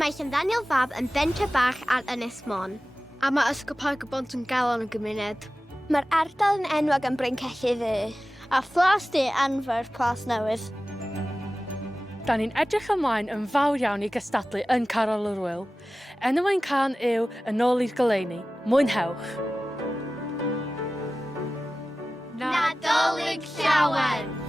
Mae Llanddaniel Fab yn bentre bach ar Ynys Môn. A mae Ysgol Parc y Bont yn galon y gymuned. Mae'r ardal yn enwog am Bryncelli Ddu. A Phlas Du anferth Plas Newydd. Da ni'n edrych ymlaen yn fawr iawn i gystadlu yn Carol yr Wyl. Enw ein can yw Yn ôl i'r goleuni. Mwynhewch! Nadolig llawen!